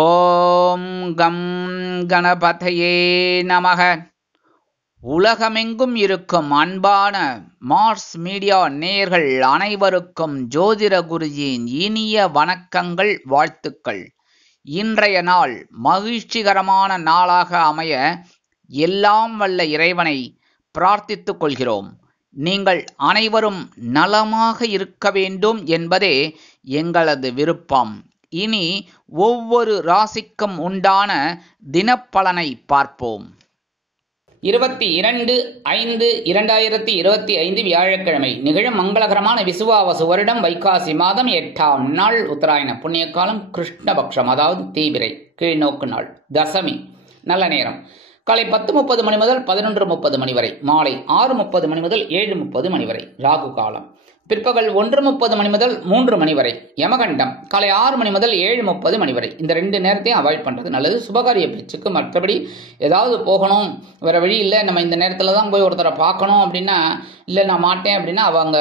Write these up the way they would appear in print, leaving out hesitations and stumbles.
ஓம் come கணபதையே நமக. உலகமெங்கும் இருக்கும் அன்பான மார்ஸ் மீடியா நேயர்கள் அனைவருக்கும் ஜோதிட குருஜியின் இனிய வணக்கங்கள், வாழ்த்துக்கள். இன்றைய நாள் மகிழ்ச்சிகரமான நாளாக அமைய எல்லாம் வல்ல இறைவனை பிரார்த்தித்துக் கொள்கிறோம். நீங்கள் அனைவரும் நலமாக இருக்க வேண்டும் என்பதே எங்களது விருப்பம். இனி ஒவ்வொரு ராசிக்கும் உண்டான தினப்பலனை பார்ப்போம். 22/5/2025 வியாழக்கிழமை நிகழும் மங்களகரமான விசுவாவசு வருடம் வைகாசி மாதம் 8ஆம் நாள் உத்தராயண புண்ணிய காலம் கிருஷ்ணபக்ஷம், அதாவது தீவிரை கீழ்நோக்கு நாள், தசமி. நல்ல நேரம் காலை 10:30 மணி முதல் 11:30 மணி வரை, மாலை 6:30 மணி முதல் 7:30 மணி வரை. ராகு காலம் பிற்பகல் 1:30 மணி முதல் 3 மணி வரை. யமகண்டம் காலை 6 மணி முதல் 7:30 மணி வரை. இந்த 2 நேரத்தையும் அவாய்ட் பண்ணுறது நல்லது. சுபகாரிய பேச்சுக்கு, மற்றபடி ஏதாவது போகணும், வேறு வழி இல்லை, நம்ம இந்த நேரத்தில் தான் போய் ஒருத்தரை பார்க்கணும் அப்படின்னா, இல்லை நான் மாட்டேன் அப்படின்னா அவங்க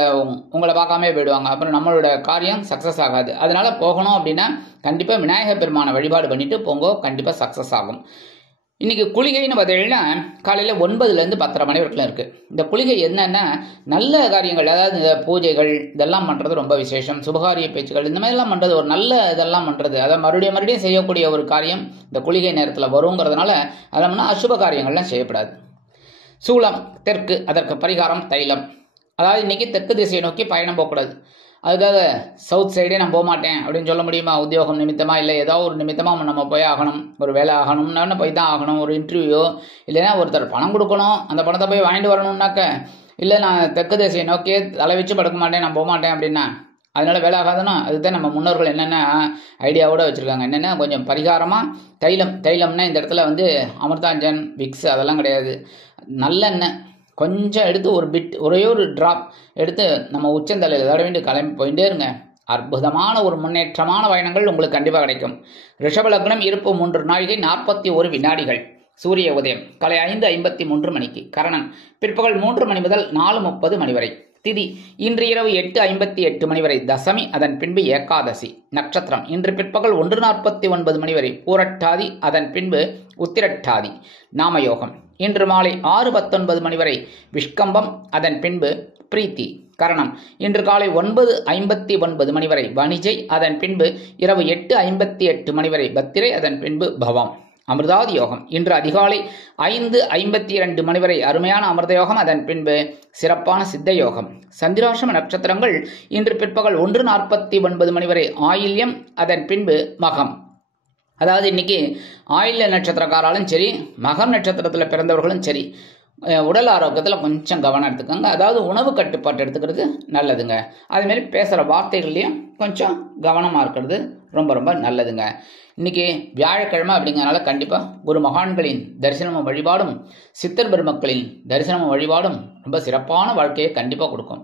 உங்களை பார்க்காமே போயிடுவாங்க. அப்புறம் நம்மளோட காரியம் சக்ஸஸ் ஆகாது. அதனால் போகணும் அப்படின்னா கண்டிப்பாக விநாயகர் பெருமானை வழிபாடு பண்ணிட்டு போங்க, கண்டிப்பாக சக்ஸஸ் ஆகும். இன்றைக்கி குளிகைன்னு பார்த்தீங்கன்னா காலையில் 9லேருந்து 10:30 மணி வரைக்கும் இருக்குது. இந்த குளிகை என்னென்னா நல்ல காரியங்கள், அதாவது இந்த பூஜைகள் இதெல்லாம் பண்ணுறது ரொம்ப விசேஷம். சுபகாரிய பேச்சுகள் இந்த மாதிரிலாம் பண்ணுறது, ஒரு நல்ல இதெல்லாம் பண்ணுறது, அதை மறுபடியும் செய்யக்கூடிய ஒரு காரியம் இந்த குளிகை நேரத்தில் வருங்கிறதுனால அதம்னா அசுப காரியங்கள்லாம் செய்யப்படாது. சூலம் தெற்கு, அதற்கு பரிகாரம் தைலம். அதாவது இன்றைக்கி தெற்கு திசையை நோக்கி பயணம் போகக்கூடாது. அதுக்காக சவுத் சைடே நான் போக மாட்டேன் அப்படின்னு சொல்ல முடியுமா? உத்தியோகம் நிமித்தமாக, இல்லை ஏதோ ஒரு நிமித்தமாக நம்ம போய் ஆகணும், ஒரு வேலை ஆகணும்னா போய் தான் ஆகணும், ஒரு இன்டர்வியூ, இல்லைன்னா ஒருத்தர் பணம் கொடுக்கணும், அந்த பணத்தை போய் வாங்கிட்டு வரணும்னாக்க, இல்லை நான் தெற்கு திசையை நோக்கியே தலை வச்சு படுக்க மாட்டேன், நான் போக மாட்டேன் அப்படின்னா அதனால் வேலை ஆகாதுன்னா, அதுதான் நம்ம முன்னோர்கள் என்னென்ன ஐடியாவோட வச்சுருக்காங்க. என்னென்னா கொஞ்சம் பரிகாரமாக தைலம்னா இந்த இடத்துல அமிர்தாஞ்சன், விக்ஸ் அதெல்லாம் கிடையாது. நல்லெண்ணெய் கொஞ்சம் எடுத்து ஒரு பிட், ஒரே ஒரு ட்ராப் எடுத்து நம்ம உச்சந்தலையில் தட வேண்டி கிளம்பி போயிட்டே இருங்க. அற்புதமான ஒரு முன்னேற்றமான பயணங்கள் உங்களுக்கு கண்டிப்பாக கிடைக்கும். ரிஷப லக்னம் இருப்பு 3 நாழிகை 41 வினாடிகள். சூரிய உதயம் காலை 5:53 மணிக்கு. கரணம் பிற்பகல் 3 மணி முதல் 4:30 மணி வரை. திதி இன்று இரவு 8:58 மணி வரை தசமி, அதன் பின்பு ஏகாதசி. நட்சத்திரம் இன்று பிற்பகல் 1:49 மணி வரை பூரட்டாதி, அதன் பின்பு உத்திரட்டாதி. நாமயோகம் இன்று மாலை 6:19 மணி வரை விஷ்கம்பம், அதன் பின்பு பிரீத்தி. கரணம் இன்று காலை 9:59 மணி வரை வணிஜை, அதன் பின்பு இரவு 8:58 மணி வரை பத்திரை, அதன் பின்பு பவம். அமிர்தாதி யோகம் இன்று அதிகாலை 5:52 மணி வரை அருமையான அமிர்த யோகம், அதன் பின்பு சிறப்பான சித்த யோகம். சந்திராசிரம நட்சத்திரங்கள் இன்று பிற்பகல் 1:49 மணி வரை ஆயில்யம், அதன் பின்பு மகம். அதாவது இன்னைக்கு ஆயில்ய நட்சத்திரக்காராலும் சரி, மகம் நட்சத்திரத்தில் பிறந்தவர்களும் சரி, உடல் ஆரோக்கியத்தில் கொஞ்சம் கவனம் எடுத்துக்கோங்க. அதாவது உணவு கட்டுப்பாட்டு எடுத்துக்கிறது நல்லதுங்க. அதுமாரி பேசுகிற வார்த்தைகள்லையும் கொஞ்சம் கவனமாக இருக்கிறது ரொம்ப ரொம்ப நல்லதுங்க. இன்றைக்கி வியாழக்கிழமை அப்படிங்கிறனால கண்டிப்பாக குரு மகான்களின் தரிசனமும் வழிபாடும், சித்தர் பெருமக்களின் தரிசனமும் வழிபாடும் ரொம்ப சிறப்பான வாழ்க்கையை கண்டிப்பாக கொடுக்கும்.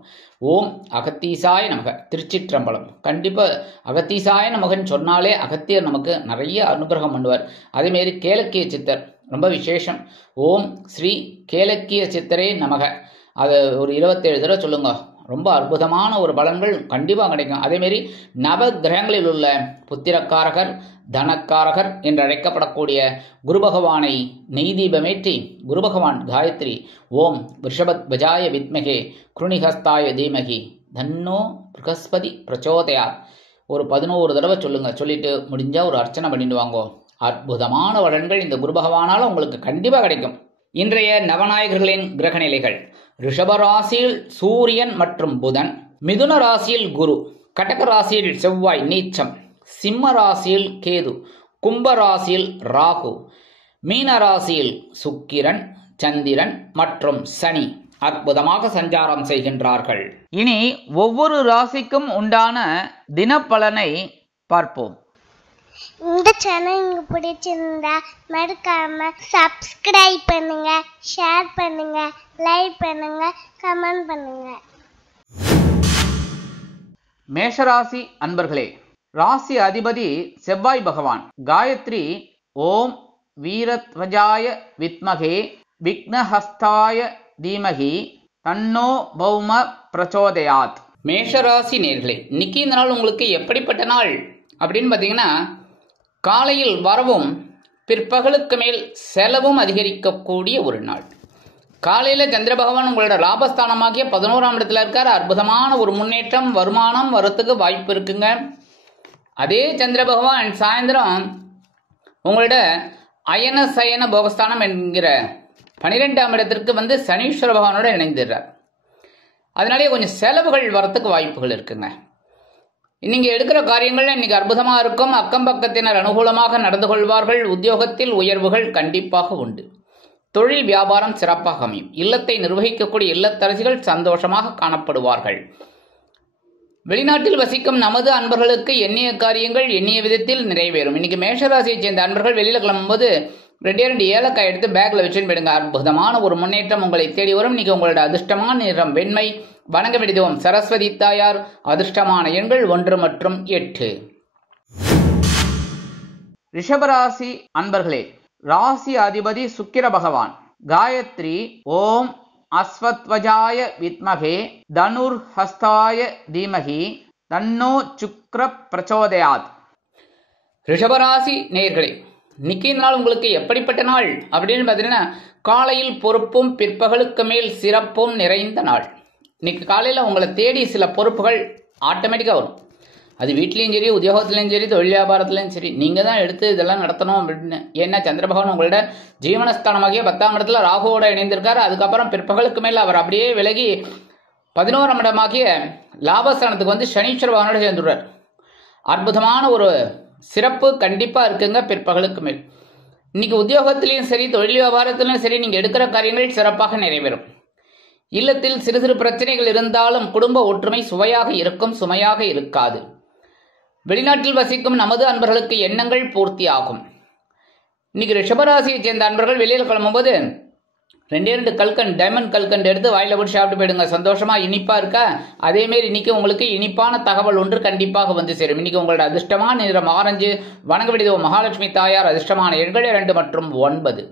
ஓம் அகத்தீசாய நமக. திருச்சிற்றம்பலம். கண்டிப்பாக அகத்தீசாய நமகன்னு சொன்னாலே அகத்தியர் நமக்கு நிறைய அனுகிரகம் பண்ணுவார். அதேமாரி கேளக்கிய சித்தர் ரொம்ப விசேஷம். ஓம் ஸ்ரீ கேளக்கிய சித்தரே நமக. அதை ஒரு 27 தடவை சொல்லுங்க. ரொம்ப அற்புதமான ஒரு பலன்கள் கண்டிப்பாக கிடைக்கும். அதேமாரி நவ கிரகங்களில் உள்ள புத்திரக்காரகர், தனக்காரகர் என்று அழைக்கப்படக்கூடிய குரு பகவானை நெய் தீபமேற்றி, குரு பகவான் காயத்ரி ஓம் ரிஷபத் பஜாய வித்மகே குருணிஹஸ்தாய தீமகி தன்னோ ப்ரகஸ்பதி பிரச்சோதயாத் ஒரு 11 தடவை சொல்லுங்க. சொல்லிட்டு முடிஞ்சா ஒரு அர்ச்சனை பண்ணிட்டு வாங்கோ. அற்புதமான பலன்கள் இந்த குரு பகவானால் உங்களுக்கு கண்டிப்பாக கிடைக்கும். இன்றைய நவநாயகர்களின் கிரக நிலைகள்: ரிஷப ராசியில் சூரியன் மற்றும் புதன், மிதுன ராசியில் குரு, கடக ராசியில் செவ்வாய் நீச்சம், சிம்ம ராசியில் கேது, கும்ப ராசியில் ராகு, மீன ராசியில் சுக்கிரன், சந்திரன் மற்றும் சனி அற்புதமாக சஞ்சாரம் செய்கின்றார்கள். இனி ஒவ்வொரு ராசிக்கும் உண்டான தினப்பலனை பார்ப்போம். இந்த சேனல் உங்களுக்கு பிடிச்சிருந்தா மறக்காம சப்ஸ்கிரைப் பண்ணுங்க, ஷேர் பண்ணுங்க, லைக் பண்ணுங்க, கமெண்ட் பண்ணுங்க. மேஷராசி அன்பர்களே, ராசி அதிபதி செவ்வாய் பகவான். காயத்ரி ஓம் வீரத்வஜாய வித்மகே விக்னஹஸ்தாய தீமகி தன்னோ பௌம பிரச்சோதயாத். மேஷராசி நேர்களே, இன்னைக்கு இந்த நாள் உங்களுக்கு எப்படிப்பட்ட நாள் அப்படின்னு பார்த்தீங்கன்னா, காலையில் வரவும் பிற்பகலுக்கு மேல் செலவும் அதிகரிக்கக்கூடிய ஒரு நாள். காலையில் சந்திர பகவான் உங்களோட லாபஸ்தானமாகிய 11ஆம் இடத்துல இருக்கார். அற்புதமான ஒரு முன்னேற்றம், வருமானம் வரத்துக்கு வாய்ப்பு இருக்குங்க. அதே சந்திர பகவான் சாயந்தரம் உங்களோட அயன சயன போகஸ்தானம் என்கிற 12ஆம் இடத்திற்கு வந்து சனீஸ்வர பகவானோட இணைந்துடுறார். அதனாலே கொஞ்சம் செலவுகள் வரத்துக்கு வாய்ப்புகள் இருக்குங்க. நீங்கள் எடுக்கிற காரியங்கள் இன்னைக்கு அற்புதமாக இருக்கும். அக்கம் பக்கத்தினர் அனுகூலமாக நடந்து கொள்வார்கள். உத்தியோகத்தில் உயர்வுகள் கண்டிப்பாக உண்டு. தொழில் வியாபாரம் சிறப்பாக அமையும். இல்லத்தை நிர்வகிக்கக்கூடிய இல்லத்தரசிகள் சந்தோஷமாக காணப்படுவார்கள். வெளிநாட்டில் வசிக்கும் நமது அன்பர்களுக்கு எண்ணிய காரியங்கள் எண்ணிய விதத்தில் நிறைவேறும். இன்னைக்கு மேஷராசியை சேர்ந்த அன்பர்கள் வெளியில் கிளம்பும்போது 2 ஏலக்காய் எடுத்து பேக்கில் வச்சுன்னு போயிடுங்க. அற்புதமான ஒரு முன்னேற்றம் உங்களை தேடி வரும். இன்னைக்கு உங்களோட அதிர்ஷ்டமான நிறம் வெண்மை. வணங்க வேண்டியதும் சரஸ்வதி தாயார். அதிர்ஷ்டமான எண்கள் 1 மற்றும் 8. ரிஷபராசி அன்பர்களே, ராசி அதிபதி சுக்கிர பகவான். காயத்ரி ஓம் அஸ்வத்வஜாய வித்மகே தனுர் ஹஸ்தாய தீமகி தன்னோ சுக்ர பிரச்சோதயாத். ரிஷபராசி நேயர்களே, இன்னைக்கு நாள் உங்களுக்கு எப்படிப்பட்ட நாள் அப்படின்னு பார்த்தீங்கன்னா, காலையில் பொறுப்பும் பிற்பகலுக்கு மேல் சிறப்பும் நிறைந்த நாள். இன்னைக்கு காலையில் உங்களை தேடி சில பொறுப்புகள் ஆட்டோமேட்டிக்காக வரும். அது வீட்லேயும் சரி, உத்தியோகத்துலேயும் சரி, தொழில் வியாபாரத்துலேயும் சரி, நீங்கள் தான் எடுத்து இதெல்லாம் நடத்தணும் அப்படின்னு. ஏன்னா சந்திர பகவான் உங்களோட ஜீவனஸ்தானமாகிய 10ஆம் இடத்துல ராகுவோட இணைந்திருக்காரு. அதுக்கப்புறம் பிற்பகலுக்கு மேல் அவர் அப்படியே விலகி 11ஆம் இடமாகிய லாபஸ்தானத்துக்கு வந்து சனீஸ்வர பகவானோட சேர்ந்துடுறார். அற்புதமான ஒரு சிறப்பு கண்டிப்பாக இருக்குங்க பிற்பகலுக்கு மேல். இன்னைக்கு உத்தியோகத்திலையும் சரி, தொழில் வியாபாரத்திலையும் சரி, நீங்கள் எடுக்கிற காரியங்கள் சிறப்பாக நிறைவேறும். இல்லத்தில் சிறு சிறு பிரச்சனைகள் இருந்தாலும் குடும்ப ஒற்றுமை சுவையாக இருக்கும், சுமையாக இருக்காது. வெளிநாட்டில் வசிக்கும் நமது அன்பர்களுக்கு எண்ணங்கள் பூர்த்தி ஆகும். இன்னைக்கு ரிஷபராசியை சேர்ந்த அன்பர்கள் வெளியில் கிளம்பும்போது 2 கல்கண்ட், டைமண்ட் கல்கண்ட் எடுத்து வாயில போட்டு சாப்பிட்டு போயிடுங்க. சந்தோஷமா இனிப்பா இருக்கா? அதேமாரி இன்னைக்கு உங்களுக்கு இனிப்பான தகவல் ஒன்று கண்டிப்பாக வந்து சேரும். இன்னைக்கு உங்களோட அதிர்ஷ்டமான நிறம் ஆரஞ்சு. வணங்க வேண்டியது மகாலட்சுமி தாயார். அதிர்ஷ்டமான எண்கள் 2 மற்றும் 9.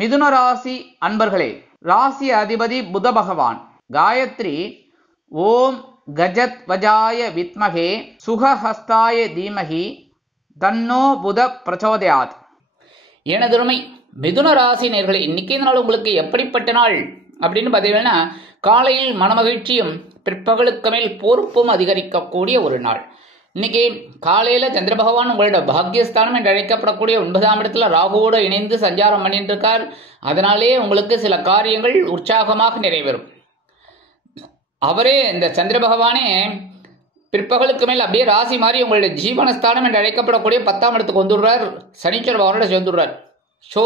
மிதுன ராசி அன்பர்களே, ராசி அதிபதி புத பகவான். காயத்ரி ஓம் கஜத் வஜாய வித்மகே சுகஹஸ்தாய தீமகி தன்னோ புத பிரச்சோதயாத். எனதுமை மிதுன ராசி நேயர்களே, இன்னைக்கு நாள் உங்களுக்கு எப்படிப்பட்ட நாள் அப்படின்னு பார்த்தீங்கன்னா, காலையில் மனமகிழ்ச்சியும் பிற்பகலுக்கு மேல் பொறுப்பும் அதிகரிக்கக்கூடிய ஒரு நாள். இன்னைக்கு காலையில் சந்திர பகவான் உங்களோட பாக்யஸ்தானம் என்று அழைக்கப்படக்கூடிய 9ஆம் இடத்துல ராகுவோடு இணைந்து சஞ்சாரம் பண்ணிட்டு இருக்கார். அதனாலே உங்களுக்கு சில காரியங்கள் உற்சாகமாக நிறைவேறும். அவரே இந்த சந்திர பகவானே பிற்பகலுக்கு மேல் அப்படியே ராசி மாறி உங்களுடைய ஜீவனஸ்தானம் என்று அழைக்கப்படக்கூடிய 10ஆம் இடத்துக்கு வந்துடுறார். சனீஸ்வர பகவானோட சேர்ந்துடுறார். ஸோ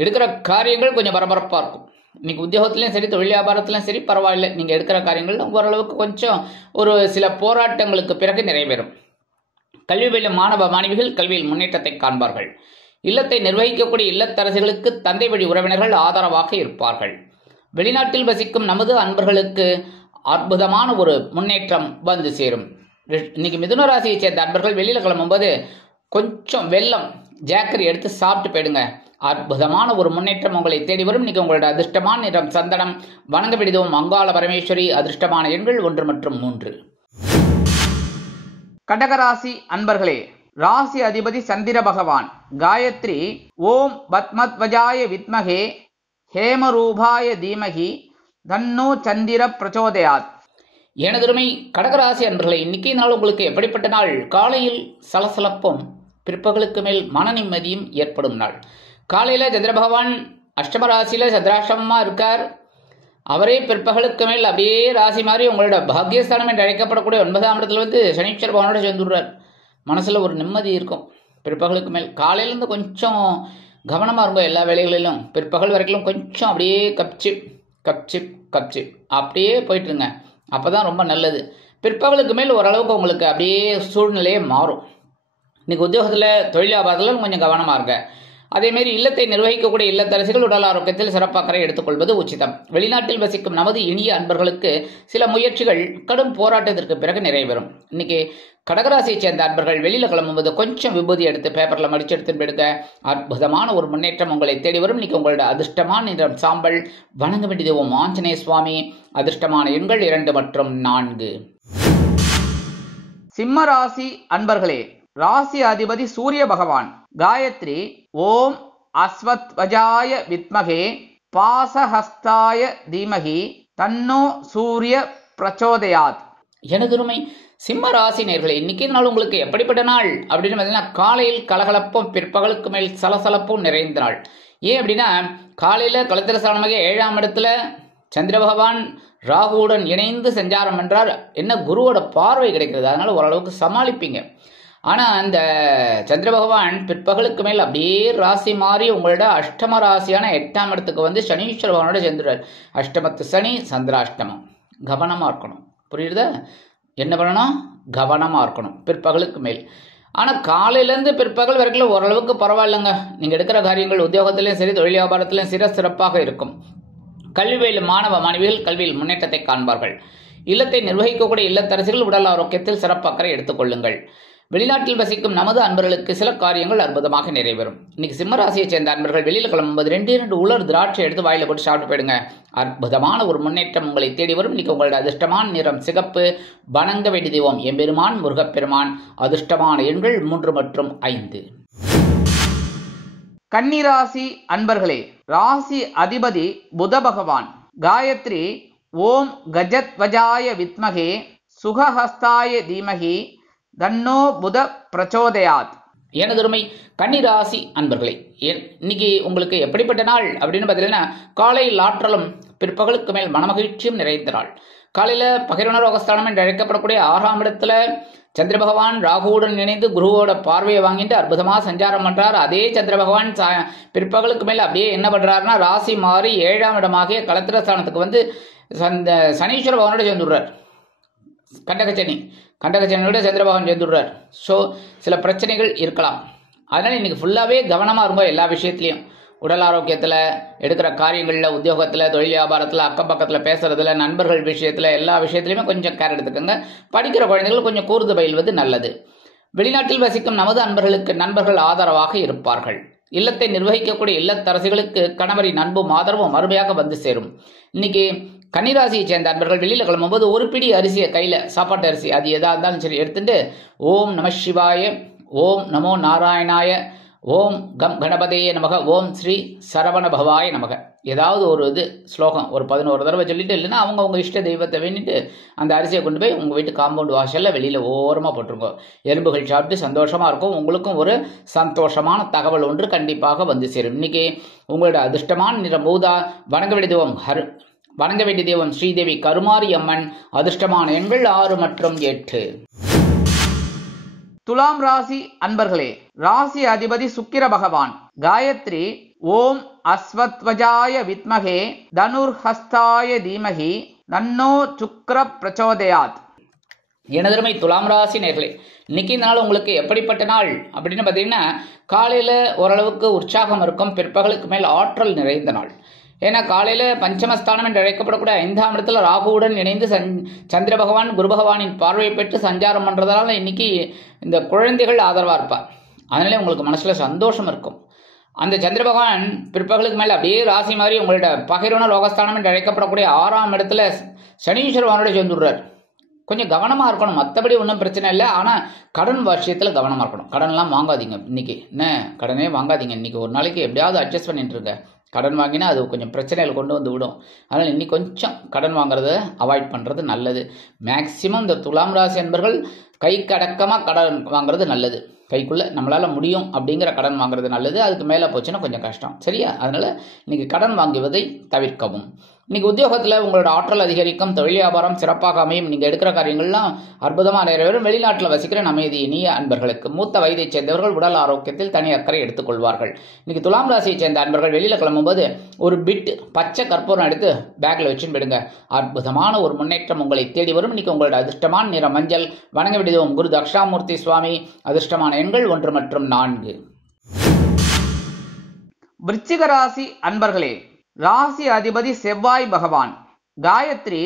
எடுக்கிற காரியங்கள் கொஞ்சம் பரபரப்பாக இருக்கும். இன்னைக்கு உத்தியோகத்துலையும் சரி, தொழில் வியாபாரத்துலையும் சரி, பரவாயில்லை. நீங்கள் எடுக்கிற காரியங்கள் ஓரளவுக்கு கொஞ்சம் ஒரு சில போராட்டங்களுக்கு பிறகு நிறைவேறும். கல்வி பயிலும் மாணவ மாணவிகள் கல்வியில் முன்னேற்றத்தை காண்பார்கள். இல்லத்தை நிர்வகிக்கக்கூடிய இல்லத்தரசிகளுக்கு தந்தை வழி உறவினர்கள் ஆதரவாக இருப்பார்கள். வெளிநாட்டில் வசிக்கும் நமது அன்பர்களுக்கு அற்புதமான ஒரு முன்னேற்றம் வந்து சேரும். இன்னைக்கு மிதுன ராசியை சேர்ந்த அன்பர்கள் வெளியில் கிளம்பும்போது கொஞ்சம் வெல்லம் ஜாக்கரி எடுத்து சாப்பிட்டு போயிடுங்க. அற்புதமான ஒரு முன்னேற்றம் உங்களை தேடி வரும். இன்னைக்கு உங்களோட அதிர்ஷ்டமான நிறம் சந்தனம். வணங்க வேண்டியதும் அங்காள பரமேஸ்வரி. அதிர்ஷ்டமான எண்கள் 1 மற்றும் 3. கடகராசி அன்பர்களே, ராசி அதிபதி சந்திர பகவான். காயத்ரி ஓம் பத்மத்வஜாய வித்மகே ஹேமரூபாய தீமகி தன்னோ சந்திர பிரச்சோதயாத். எனதுமை கடகராசி அன்பர்களே, இன்னைக்கு நாள் உங்களுக்கு எப்படிப்பட்ட நாள்? காலையில் சலசலப்பும் பிற்பகலுக்கு மேல் மன நிம்மதியும் ஏற்படும் நாள். காலையில் சந்திர பகவான் அஷ்டம ராசியில் சந்திராஷ்டமமாக இருக்கார். அவரே பிற்பகலுக்கு மேல் அப்படியே ராசி மாதிரி உங்களோட பாக்யஸ்தானம் என்று அழைக்கப்படக்கூடிய 9ஆம் இடத்துல வந்து சனீஸ்வர பகவானோட சேர்ந்துடுறார். மனசில் ஒரு நிம்மதி இருக்கும் பிற்பகலுக்கு மேல். காலையிலேருந்து கொஞ்சம் கவனமாக இருக்கும் எல்லா வேலைகளிலும். பிற்பகல் வரைக்கும் கொஞ்சம் அப்படியே கப்சிப் கப்சிப் கப்சிப் அப்படியே போயிட்டுருங்க. அப்போ தான் ரொம்ப நல்லது. பிற்பகலுக்கு மேல் ஓரளவுக்கு உங்களுக்கு அப்படியே சூழ்நிலையே மாறும். இன்றைக்கி உத்தியோகத்தில் தொழில் வியாபாரத்தில் கொஞ்சம் கவனமாக இருங்க. அதேமாரி இல்லத்தை நிர்வகிக்கக்கூடிய இல்லத்தரசிகள் உடல் ஆரோக்கியத்தில் சிறப்பாக்கரை எடுத்துக்கொள்வது உச்சிதம். வெளிநாட்டில் வசிக்கும் நமது இனிய அன்பர்களுக்கு சில முயற்சிகள் கடும் போராட்டத்திற்கு பிறகு நிறைவேறும். இன்னைக்கு கடகராசியை சேர்ந்த அன்பர்கள் வெளியில் கிளம்பும்போது கொஞ்சம் விபூதி எடுத்து பேப்பரில் மடிச்சு எடுத்து விடுங்க. அற்புதமான ஒரு முன்னேற்றம் உங்களை தேடி வரும். இன்னைக்கு உங்களோட அதிர்ஷ்டமான நிறம் சாம்பல். வணங்க வேண்டியது ஆஞ்சநேய சுவாமி. அதிர்ஷ்டமான எண்கள் 2 மற்றும் 4. சிம்ம ராசி அன்பர்களே, ராசி அதிபதி சூரிய பகவான். காயத்ரி ஓம் அஸ்வத்வஜாய வித்மகே பாசஹஸ்தாய தீமகி தன்னோ சூரிய பிரச்சோதயாத். எனதுருமை சிம்ம ராசி நேயர்களே, இன்னைக்கு நாள் உங்களுக்கு எப்படிப்பட்ட நாள் அப்படின்னு பார்த்தீங்கன்னா, காலையில் கலகலப்பும் பிற்பகலுக்கு மேல் சலசலப்பும் நிறைந்த நாள். ஏன் அப்படின்னா, காலையில் களத்திர ஸ்தானமாக 7ஆம் இடத்துல சந்திர பகவான் ராகுவுடன் இணைந்து சஞ்சாரம் என்றார். என்ன குருவோட பார்வை கிடைக்கிறது, அதனால ஓரளவுக்கு சமாளிப்பீங்க. ஆனால் அந்த சந்திர பகவான் பிற்பகலுக்கு மேல் அப்படியே ராசி மாறி உங்களோட அஷ்டம ராசியான 8ஆம் இடத்துக்கு வந்து சனீஸ்வர பகவானோட சேர்ந்துடுறார். அஷ்டமத்து சனி சந்திராஷ்டமம். கவனமாக இருக்கணும். புரியுதா? என்ன பண்ணணும்? கவனமாக இருக்கணும் பிற்பகலுக்கு மேல். ஆனால் காலையிலேருந்து பிற்பகல் வரைக்கும் ஓரளவுக்கு பரவாயில்லைங்க. நீங்கள் எடுக்கிற காரியங்கள் உத்தியோகத்திலையும் சரி தொழில் வியாபாரத்திலையும் சரி சிறப்பாக இருக்கும். கல்வியில் மாணவ மாணவிகள் கல்வியில் முன்னேற்றத்தை காண்பார்கள். இல்லத்தை நிர்வகிக்கக்கூடிய இல்லத்தரசிகள் உடல் ஆரோக்கியத்தில் சிறப்பு அக்கறை எடுத்துக்கொள்ளுங்கள். வெளிநாட்டில் வசிக்கும் நமது அன்பர்களுக்கு சில காரியங்கள் அற்புதமாக நிறைவேறும். இன்னைக்கு சிம்ம ராசியை சேர்ந்த அன்பர்கள் வெளியில் கிளம்பும்போது 2 உலர் திராட்சை எடுத்து வாயில போட்டு சாப்பிட்டு போயிடுங்க. அற்புதமான ஒரு முன்னேற்றம் உங்களை தேடி வரும். இன்னைக்கு உங்களோட அதிர்ஷ்டமான நிறம் சிகப்பு. வணங்க வேண்டிய தெய்வம் எம்பெருமான் முருகப்பெருமான். அதிர்ஷ்டமான எண்கள் 3 மற்றும் 5. கன்னிராசி அன்பர்களே, ராசி அதிபதி புத பகவான். காயத்ரி ஓம் கஜத்வஜாய வித்மகே சுகஹஸ்தாய தீமகி தன்னோ புத பிரச்சோதயாத். எனதுருமை கன்னிராசி அன்பர்களே, இன்னைக்கு உங்களுக்கு எப்படிப்பட்ட நாள் அப்படின்னு பார்த்தீங்கன்னா, காலையில் ஆற்றலும் பிற்பகலுக்கு மேல் மனமகிழ்ச்சியும் நிறைந்த நாள். காலையில் பகிர்ணரோகஸ்தானம் என்று அழைக்கப்படக்கூடிய 6ஆம் இடத்துல சந்திர பகவான் ராகுவுடன் இணைந்து குருவோட பார்வையை வாங்கிட்டு அற்புதமாக சஞ்சாரம் பண்றார். அதே சந்திர பகவான் பிற்பகலுக்கு மேல் அப்படியே என்ன பண்றாருன்னா, ராசி மாறி 7ஆம் இடமாகிய களத்திரஸ்தானத்துக்கு வந்து சனீஸ்வர பகவானோட சேர்ந்துடுறார். கண்டகச்சனியோட சந்திர பகவான் சேர்ந்துடுறார். ஸோ சில பிரச்சனைகள் இருக்கலாம். அதனால இன்னைக்கு ஃபுல்லாகவே கவனமாக இருக்கும். எல்லா விஷயத்துலையும் உடல் ஆரோக்கியத்தில், எடுக்கிற காரியங்களில், உத்தியோகத்தில், தொழில் வியாபாரத்தில், அக்கம் பக்கத்தில் பேசுறதுல, நண்பர்கள் விஷயத்தில், எல்லா விஷயத்துலையுமே கொஞ்சம் கேர் எடுத்துக்கோங்க. படிக்கிற குழந்தைகள் கொஞ்சம் கூர்ந்து பயில்வது நல்லது. வெளிநாட்டில் வசிக்கும் நமது அன்பர்களுக்கு நண்பர்கள் ஆதரவாக இருப்பார்கள். இல்லத்தை நிர்வகிக்கக்கூடிய இல்லத்தரசிகளுக்கு கணவரின் அன்பும் ஆதரவும் அருமையாக வந்து சேரும். இன்னைக்கு கன்னிராசியை சேர்ந்த அன்பர்கள் வெளியில் கிளம்பும்போது 1 பிடி அரிசியை கையில், சாப்பாட்டு அரிசி அது எதாக இருந்தாலும் சரி எடுத்துட்டு ஓம் நம சிவாய, ஓம் நமோ நாராயணாய, ஓம் கம் கணபதேய நமக, ஓம் ஸ்ரீ சரவண பவாய நமக, ஏதாவது ஒரு ஸ்லோகம் ஒரு 11 தடவை சொல்லிட்டு, இல்லைன்னா அவங்க இஷ்ட தெய்வத்தை வேண்டிட்டு அந்த அரிசியை கொண்டு போய் உங்கள் வீட்டு காம்பவுண்ட் வாசலில் வெளியில் ஓரமாக போட்டிருக்கோ. எறும்புகள் சாப்பிட்டு சந்தோஷமாக இருக்கும். உங்களுக்கும் ஒரு சந்தோஷமான தகவல் ஒன்று கண்டிப்பாக வந்து சேரும். இன்னைக்கு உங்களோட அதிர்ஷ்டமான நிறம் ஊதா. வணங்க வேண்டிய தெய்வம் ஸ்ரீதேவி கருமாரி அம்மன். அதிர்ஷ்டமான எண்கள் 6 மற்றும் 8. துலாம் ராசி அன்பர்களே, ராசி அதிபதி சுக்கிர பகவான். காயத்ரி ஓம் அஸ்வத்வஜாய வித்மகே தனுர்ஹஸ்தாய தீமகி தன்னோ சுக்கிர பிரச்சோதயாத். எனதருமை துலாம் ராசி நேயர்களே, இன்னைக்கு நாள் உங்களுக்கு எப்படிப்பட்ட நாள் அப்படின்னு பார்த்தீங்கன்னா, காலையில் ஓரளவுக்கு உற்சாகம் இருக்கும். பிற்பகலுக்கு மேல் ஆற்றல் நிறைந்த நாள். ஏன்னா காலையில் பஞ்சமஸ்தானம் என்று அழைக்கப்படக்கூடிய 5ஆம் இடத்துல ராகுவுடன் இணைந்து சந்திர பகவான் குரு பகவானின் பார்வையை பெற்று சஞ்சாரம் பண்ணுறதால இன்னைக்கு இந்த குழந்தைகள் ஆதரவாக இருப்பார். அதனாலே உங்களுக்கு மனசில் சந்தோஷம் இருக்கும். அந்த சந்திர பகவான் பிற்பகலுக்கு மேலே அப்படியே ராசி மாதிரி உங்களோட பகிர்ண லோகஸ்தானம் என்று அழைக்கப்படக்கூடிய 6ஆம் இடத்துல சனீஸ்வர பகவானோட சேர்ந்துடுறார். கொஞ்சம் கவனமாக இருக்கணும். மற்றபடி ஒன்றும் பிரச்சனை இல்லை. ஆனால் கடன் விஷயத்தில் கவனமாக இருக்கணும். கடன்லாம் வாங்காதீங்க. இன்னைக்கு என்ன கடனே வாங்காதீங்க. இன்னைக்கு ஒரு நாளைக்கு எப்படியாவது அட்ஜஸ்ட் பண்ணிட்டு இருங்க. கடன் வாங்கினா அது கொஞ்சம் பிரச்சனைகள் கொண்டு வந்து விடும். அதனால் இன்னைக்கு கொஞ்சம் கடன் வாங்குறத அவாய்ட் பண்ணுறது நல்லது. மேக்சிமம் இந்த துலாம் ராசி என்பர்கள் கைக்கு அடக்கமாக கடன் வாங்குறது நல்லது. கைக்குள்ளே நம்மளால் முடியும் அப்படிங்கிற கடன் வாங்குறது நல்லது. அதுக்கு மேலே போச்சுன்னா கொஞ்சம் கஷ்டம். சரியா? அதனால் இன்னைக்கு கடன் வாங்குவதை தவிர்க்கவும். இன்னைக்கு உத்தியோகத்தில் உங்களோட ஆற்றல் அதிகரிக்கும். தொழில் வியாபாரம் சிறப்பாக அமையும். நீங்கள் எடுக்கிற காரியங்கள்லாம் அற்புதமாக நிறைவேறும். வெளிநாட்டில் வசிக்கிற நமது இனிய அன்பர்களுக்கு மூத்த வயதை சேர்ந்தவர்கள் உடல் ஆரோக்கியத்தில் தனி அக்கறை எடுத்துக்கொள்வார்கள். இன்னைக்கு துலாம் ராசியை சேர்ந்த அன்பர்கள் வெளியில் கிளம்பும்போது ஒரு பிட் பச்சை கற்பூரம் எடுத்து பேக்கில் வச்சுன்னு விடுங்க. அற்புதமான ஒரு முன்னேற்றம் உங்களை தேடி வரும். இன்னைக்கு உங்களோட அதிர்ஷ்டமான நிற மஞ்சள். வணங்க வேண்டியது குரு தக்ஷாமூர்த்தி சுவாமி. அதிர்ஷ்டமான எண்கள் 1 மற்றும் 4. விருச்சிக ராசி அன்பர்களே, ராசி அதிபதி செவ்வாய் பகவான். காயத்ரி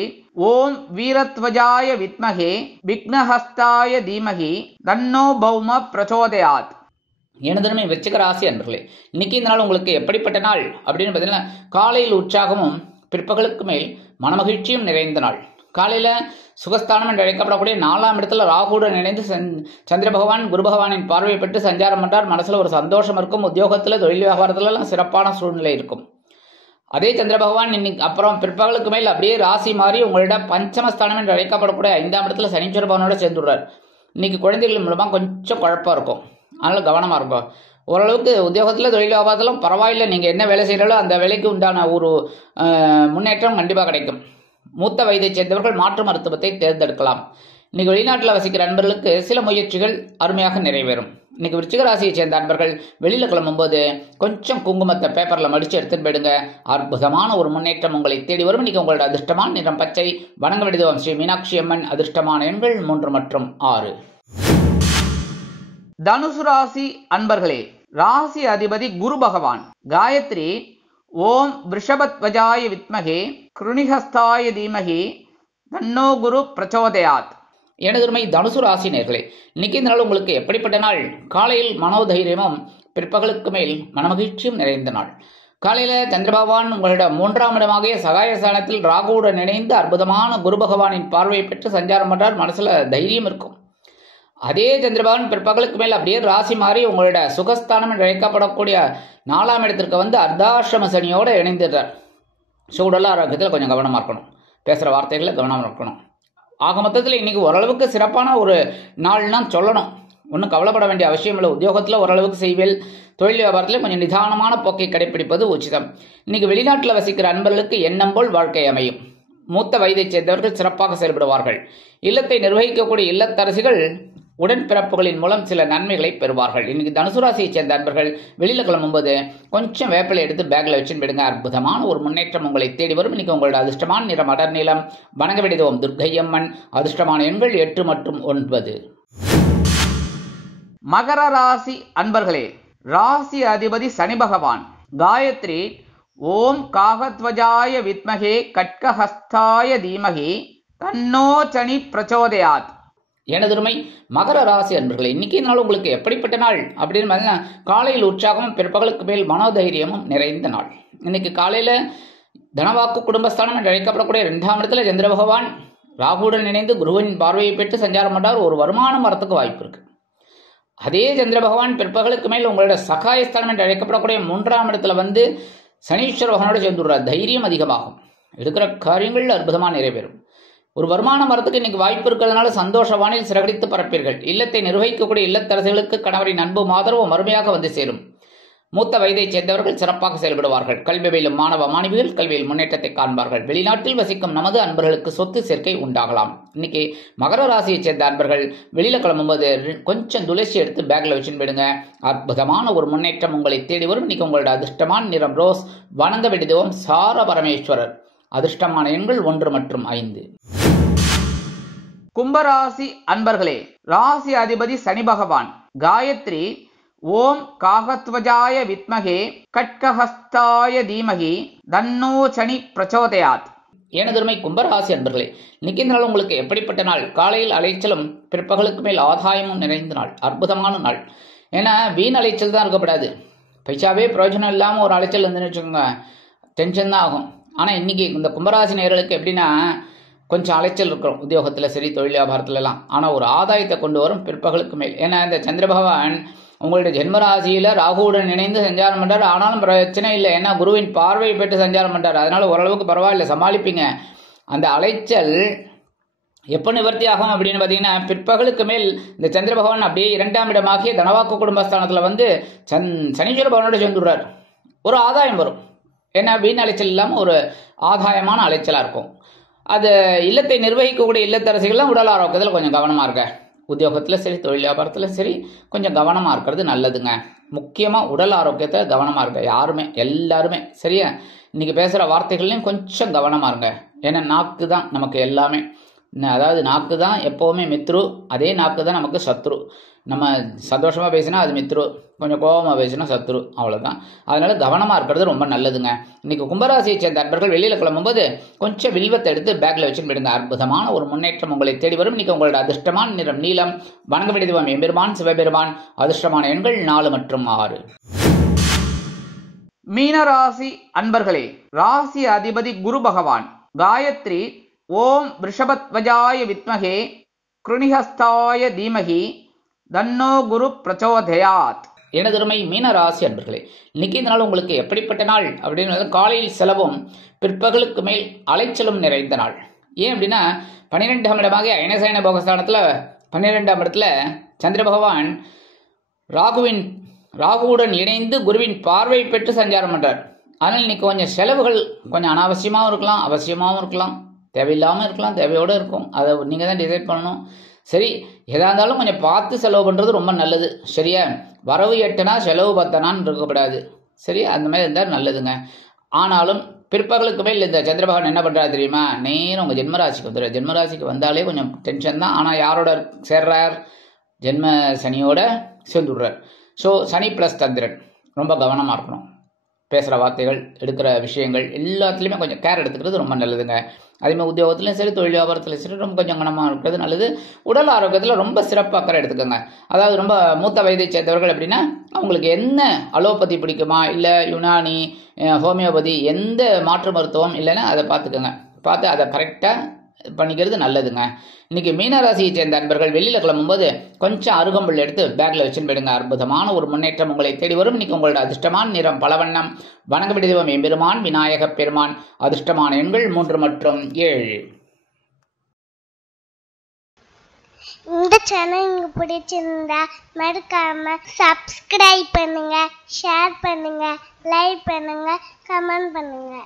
ஓம் வீரத்வஜாய வித்மகே விக்னஹஸ்தாய தீமகி தன்னோ பௌம பிரச்சோதயாத். எனதுமே விருச்சிக ராசி அன்பர்களே, இன்னைக்கு இந்த நாள் உங்களுக்கு எப்படிப்பட்ட நாள் அப்படின்னு பார்த்தீங்கன்னா, காலையில் உற்சாகமும் பிற்பகலுக்கு மேல் மனமகிழ்ச்சியும் நிறைந்த நாள். காலையில் சுகஸ்தானம் என்று அழைக்கப்படக்கூடிய 4ஆம் இடத்துல ராகுடன் இணைந்து சந்திர பகவான் குரு பகவானின் பார்வையை பெற்று சஞ்சாரம் பண்றார். மனசுல ஒரு சந்தோஷம் இருக்கும். உத்தியோகத்தில் தொழில் வியாபாரத்துல எல்லாம் சிறப்பான சூழ்நிலை இருக்கும். அதே சந்திர பகவான் இன்னைக்கு அப்புறம் பிற்பகலுக்கு மேல் அப்படியே ராசி மாறி உங்களிடம் பஞ்சமஸ்தானம் என்று அழைக்கப்படக்கூடிய 5ஆம் இடத்துல சனீஸ்வர பகவானோட சேர்ந்துடுறார். இன்னைக்கு குழந்தைகள் மூலமா கொஞ்சம் குழப்பம் இருக்கும். அதனால கவனமா இருக்கும். ஓரளவுக்கு உத்தியோகத்தில் தொழில் வியாபாரத்திலும் பரவாயில்லை. நீங்கள் என்ன வேலை செய்கிறாலோ அந்த வேலைக்கு உண்டான ஒரு முன்னேற்றம் கண்டிப்பாக கிடைக்கும். மூத்த வயதை சேர்ந்தவர்கள் மாற்று மருத்துவத்தை தேர்ந்தெடுக்கலாம். இன்னைக்கு வெளிநாட்டில் வசிக்கிற அன்பர்களுக்கு சில முயற்சிகள் அருமையாக நிறைவேறும். இன்னைக்கு விருச்சிக ராசியை சேர்ந்த அன்பர்கள் வெளியில் கிளம்பும்போது கொஞ்சம் குங்குமத்தை பேப்பரில் மடித்து எடுத்துன்னு போயிடுங்க. அற்புதமான ஒரு முன்னேற்றம் உங்களை தேடி வரும். இன்னைக்கு உங்களோட அதிர்ஷ்டமான நிறம் பச்சை. வணங்க வேண்டியது ஸ்ரீ மீனாட்சி அம்மன். அதிர்ஷ்டமான எண்கள் 3 மற்றும் 6. தனுசு ராசி அன்பர்களே, ராசி அதிபதி குரு பகவான். காயத்ரி ஓம் விருஷபத்வஜாய வித்மகே கிருணிஹஸ்தாய தீமகி தன்னோ குரு பிரச்சோதயாத். எனதுமை தனுசு ராசி நேர்களே, இன்னைக்கு இந்த நாள் உங்களுக்கு எப்படிப்பட்ட நாள்? காலையில் மனோதைரியமும் பிற்பகலுக்கு மேல் மனமகிழ்ச்சியும் நிறைந்த நாள். காலையில் சந்திர பகவான் உங்களோட 3ஆம் இடமாகிய சகாயஸ்தானத்தில் ராகுவுடன் இணைந்து அற்புதமான குரு பகவானின் பார்வையை பெற்று சஞ்சாரம் பண்றார். மனசுல தைரியம் இருக்கும். அதே சந்திரபகவான் பிற்பகலுக்கு மேல் அப்படியே ராசி மாறி உங்களோட சுகஸ்தானம் என்று அழைக்கப்படக்கூடிய 4ஆம் இடத்திற்கு வந்து அர்த்தாசிரம சனியோடு இணைந்துடுறார். சூடல ஆரோக்கியத்தில் கொஞ்சம் கவனமாக இருக்கணும். பேசுகிற வார்த்தைகளில் கவனமாக இருக்கணும். ஆக மொத்தத்தில் இன்னைக்கு ஓரளவுக்கு சிறப்பான ஒரு நாள்னா சொல்லணும். ஒன்றும் கவலைப்பட வேண்டிய அவசியம் இல்லை. உத்தியோகத்தில் ஓரளவுக்கு செய்வேல், தொழில் வியாபாரத்தில் கொஞ்சம் நிதானமான போக்கை கடைபிடிப்பது உச்சிதம். இன்னைக்கு வெளிநாட்டில் வசிக்கிற அன்பர்களுக்கு எண்ணம் போல் வாழ்க்கை அமையும். மூத்த வயதை சேர்ந்தவர்கள் சிறப்பாக செயல்படுவார்கள். இல்லத்தை நிர்வகிக்கக்கூடிய இல்லத்தரசிகள் உடன்பிறப்புகளின் மூலம் சில நன்மைகளை பெறுவார்கள். இன்னைக்கு தனுசு ராசியை சேர்ந்த அன்பர்கள் வெளியில் கிளம்பும்போது கொஞ்சம் வேப்பிலை எடுத்து பேக்கில் வச்சுன்னு விடுங்க. அற்புதமான ஒரு முன்னேற்றம் உங்களை தேடி வரும். இன்னைக்கு உங்களோட அதிர்ஷ்டமான நிறம் அடர் நீலம். வணங்க வேண்டியது துர்க்கையம்மன். அதிர்ஷ்டமான எண்கள் 8 மற்றும் 9. மகர ராசி அன்பர்களே, ராசி அதிபதி சனி பகவான். காயத்ரி ஓம் காகத்வஜாய வித்மகே கட்கஹஸ்தாய தீமகி தன்னோ சனி பிரச்சோதயாத். எனதுமை மகர ராசி அன்பர்களே, இன்னைக்கு நாள் உங்களுக்கு எப்படிப்பட்ட நாள் அப்படின்னு பார்த்தீங்கன்னா, காலையில் உற்சாகமும் பிற்பகலுக்கு மேல் மனோதைரியமும் நிறைந்த நாள். இன்னைக்கு காலையில் தனவாக்கு குடும்பஸ்தானம் என்று அழைக்கப்படக்கூடிய 2ஆம் இடத்துல சந்திர பகவான் ராகுவுடன் இணைந்து குருவின் பார்வையை பெற்று சஞ்சாரம் பண்ணார். ஒரு வருமானம் வரத்துக்கு வாய்ப்பு இருக்கு. அதே சந்திர பகவான் பிற்பகலுக்கு மேல் உங்களோட சகாயஸ்தானம் என்று அழைக்கப்படக்கூடிய 3ஆம் இடத்துல வந்து சனீஸ்வர பகவானோடு சேர்ந்துடுறார். தைரியம் அதிகமாகும். இருக்கிற காரியங்கள் அற்புதமாக நிறைவேறும். ஒரு வருமானம் வரத்துக்கு இன்னைக்கு வாய்ப்பு இருக்கிறதுனால சந்தோஷவானில் சிறகடித்து பரப்பீர்கள். இல்லத்தை நிர்வகிக்கக்கூடிய இல்லத்தரசிகளுக்கு கணவரின் அன்பும் ஆதரவும் அருமையாக வந்து சேரும். மூத்த வயதை சேர்ந்தவர்கள் சிறப்பாக செயல்படுவார்கள். கல்வி பயிலும் மாணவ மாணவிகள் கல்வியில் முன்னேற்றத்தை காண்பார்கள். வெளிநாட்டில் வசிக்கும் நமது அன்பர்களுக்கு சொத்து சேர்க்கை உண்டாகலாம். இன்னைக்கு மகர ராசியை சேர்ந்த அன்பர்கள் வெளியில கிளம்பும்போது கொஞ்சம் துளசி எடுத்து பேக்ல வச்சுன்னு போயிடுங்க. அற்புதமான ஒரு முன்னேற்றம் உங்களை தேடி வரும். இன்னைக்கு உங்களோட அதிர்ஷ்டமான நிறம் ரோஸ். வணங்க வேண்டியதும் சார பரமேஸ்வரர். அதிர்ஷ்டமான எண்கள் 1 மற்றும் 5. கும்பராசி அன்பர்களே, ராசி அதிபதி சனி பகவான். காயத்ரி ஓம் காகத்வஜாய வித்மகே கட்கஹஸ்தாய தீமகி தன்னோ சனி பிரச்சோதயாத். எனதுமை கும்பராசி அன்பர்களே, இன்னைக்கு நாள் உங்களுக்கு எப்படிப்பட்ட நாள்? காலையில் அலைச்சலும் பிற்பகலுக்கு மேல் ஆதாயமும் நிறைந்த நாள். அற்புதமான நாள். ஏன்னா வீண் அலைச்சல் தான் இருக்கப்படாது. பைசாவே பிரயோஜனம் இல்லாமல் ஒரு அலைச்சல் வந்துன்னு வச்சுக்கோங்க, டென்ஷன் தான் ஆகும். ஆனால் இன்னைக்கு இந்த கும்பராசி நேயர்களுக்கு எப்படின்னா கொஞ்சம் அலைச்சல் இருக்கிறோம் உத்தியோகத்தில் சரி தொழில் வியாபாரத்துலலாம். ஆனால் ஒரு ஆதாயத்தை கொண்டு வரும் பிற்பகலுக்கு மேல். ஏன்னா இந்த சந்திர பகவான் உங்களுடைய ஜென்மராசியில் ராகுவுடன் இணைந்து சஞ்சாரம் பண்ணுறாரு. ஆனாலும் பிரச்சனை இல்லை. ஏன்னா குருவின் பார்வையை பெற்று சஞ்சாரம் பண்ணுறாரு. அதனால ஓரளவுக்கு பரவாயில்ல, சமாளிப்பீங்க. அந்த அலைச்சல் எப்போ நிவர்த்தி ஆகும் அப்படின்னு பார்த்தீங்கன்னா, பிற்பகலுக்கு மேல் இந்த சந்திர பகவான் அப்படியே 2ஆம் இடமாகிய தனவாக்கு குடும்பஸ்தானத்தில் வந்து சனீஸ்வர பகவானோட சேர்ந்துடுறார். ஒரு ஆதாயம் வரும். ஏன்னா வீண் அலைச்சல் இல்லாமல் ஒரு ஆதாயமான அலைச்சலாக இருக்கும். அது இல்லத்தை நிர்வகிக்கக்கூடிய இல்லத்தரசிகள்லாம் உடல் ஆரோக்கியத்தில் கொஞ்சம் கவனமாக இருக்க. உத்தியோகத்தில் சரி தொழில் வியாபாரத்தில் சரி கொஞ்சம் கவனமாக இருக்கிறது நல்லதுங்க. முக்கியமாக உடல் ஆரோக்கியத்தில் கவனமாக இருக்க. யாருமே எல்லாருமே சரியா இன்னைக்கு பேசுகிற வார்த்தைகள்லையும் கொஞ்சம் கவனமாக இருங்க. ஏன்னா நாக்கு தான் நமக்கு எல்லாமே. அதாவது நாக்கு தான் எப்போவுமே மித்ரு, அதே நாக்கு தான் நமக்கு சத்ரு. நம்ம சந்தோஷமாக பேசினா அது மித்ரு, கொஞ்சம் கோபமாக பேசினா சத்ரு, அவ்வளோதான். அதனால கவனமாக இருக்கிறது ரொம்ப நல்லதுங்க. இன்னைக்கு கும்பராசியை சேர்ந்த அன்பர்கள் வெளியில் கிளம்பும்போது கொஞ்சம் வில்வத்தை எடுத்து பேக்கில் வச்சுன்னு விடுங்க. அற்புதமான ஒரு முன்னேற்றம் உங்களை தேடி வரும். இன்னைக்கு உங்களோட அதிர்ஷ்டமான நிறம் நீலம். வணங்க வேண்டியது எம்பெருமான் சிவபெருமான். அதிர்ஷ்டமான எண்கள் 4 மற்றும் 6. மீனராசி அன்பர்களே, ராசி அதிபதி குரு பகவான். காயத்ரி ஓம் ரிஷபத்வஜாய வித்மகே கிருணிஹஸ்தாய தீமகி தன்னோ குரு பிரச்சோதயாத். எனதருமை மீனராசி அன்பர்களே, இன்னைக்கு இந்த நாள் உங்களுக்கு எப்படிப்பட்ட நாள் அப்படின்னு காலையில் செலவும் பிற்பகலுக்கு மேல் அலைச்சலும் நிறைந்த நாள். ஏன் அப்படின்னா 12ஆம் இடமாக அயனசயன போகஸ்தானத்தில் 12ஆம் இடத்துல சந்திர பகவான் ராகுவுடன் இணைந்து குருவின் பார்வை பெற்று சஞ்சாரம் பண்றார். அதனால் இன்னைக்கு கொஞ்சம் செலவுகள் கொஞ்சம் அனாவசியமாகவும் இருக்கலாம், அவசியமாகவும் இருக்கலாம், தேவையில்லாமல் இருக்கலாம், தேவையோடு இருக்கும். அதை நீங்கள் தான் டிசைட் பண்ணணும். சரி, எதாக இருந்தாலும் கொஞ்சம் பார்த்து செலவு பண்ணுறது ரொம்ப நல்லது. சரியா? வரவு 8னா செலவு 10னான்னு இருக்கக்கூடாது. சரி, அந்த மாதிரி இருந்தால் நல்லதுங்க. ஆனாலும் பிற்பகலுக்கு மேல் இந்த சந்திரபகவான் என்ன பண்ணுறாரு தெரியுமா? நேரம் உங்கள் ஜென்மராசிக்கு வந்துடுறார். ஜென்மராசிக்கு வந்தாலே கொஞ்சம் டென்ஷன் தான். ஆனால் யாரோட சேர்றார்? ஜென்ம சனியோட சேர்ந்து விடுறார். ஸோ சனி ப்ளஸ் சந்திரன், ரொம்ப கவனமாக இருக்கணும். பேசுகிற வார்த்தைகள், எடுக்கிற விஷயங்கள் எல்லாத்துலேயுமே கொஞ்சம் கேர் எடுத்துக்கிறது ரொம்ப நல்லதுங்க. அதேமாதிரி உத்தியோகத்துலையும் சரி, தொழில் வியாபாரத்துலையும் சரி ரொம்ப கொஞ்சம் கவனமாக இருக்கிறது நல்லது. உடல் ஆரோக்கியத்தில் ரொம்ப சிறப்பாக அக்கறை எடுத்துக்கோங்க. அதாவது ரொம்ப மூத்த வயதை சேர்ந்தவர்கள் அப்படின்னா அவங்களுக்கு என்ன அலோபதி பிடிக்குமா, இல்லை யுனானி, ஹோமியோபதி, எந்த மாற்று மருத்துவம் இல்லைன்னா அதை பார்த்துக்கோங்க. பார்த்து அதை கரெக்டாக பண்ணிக்கிறது நல்லதுங்க. இன்னைக்கு மீனராசியை சேர்ந்த அன்பர்கள் வெளியில் கிளம்பும்போது கொஞ்சம் அருகம்புல் எடுத்து பேக்கில் வச்சுன்னு போயிடுங்க. அற்புதமான ஒரு முன்னேற்றம் உங்களை தேடி வரும். இன்னைக்கு உங்களோட அதிர்ஷ்டமான நிறம் பலவண்ணம். வணங்கப்பட்ட தெய்வம் எம்பெருமான் விநாயக பெருமான். அதிர்ஷ்டமான எண்கள் 3 மற்றும் 7. இந்த சேனல் உங்களுக்கு பிடிச்சிருந்தா மறக்காம சப்ஸ்கிரைப் பண்ணுங்க, ஷேர் பண்ணுங்க, லைக் பண்ணுங்க, கமெண்ட் பண்ணுங்க.